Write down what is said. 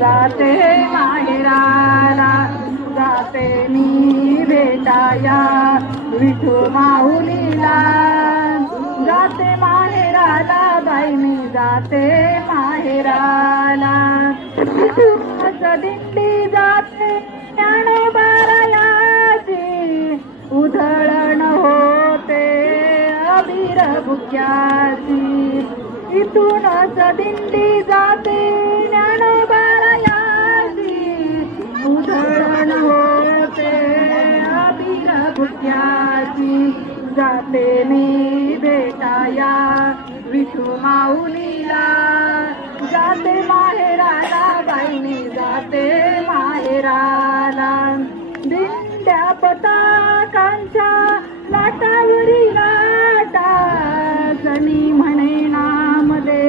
जाते माहेराला, जाते मी भेटाया विठू माऊलीला, जाते माहेराला बाई मी जाते माहेराला. विठूचं दिंडी जाते ज्ञानोबारायाची, उधळण होते अबीर बुक्याची. इथूनच दिंडी जाते ज्ञानोबारायाची, उधळण होते अबीर बुक्याची. जाते मी भेटाया विठू माऊली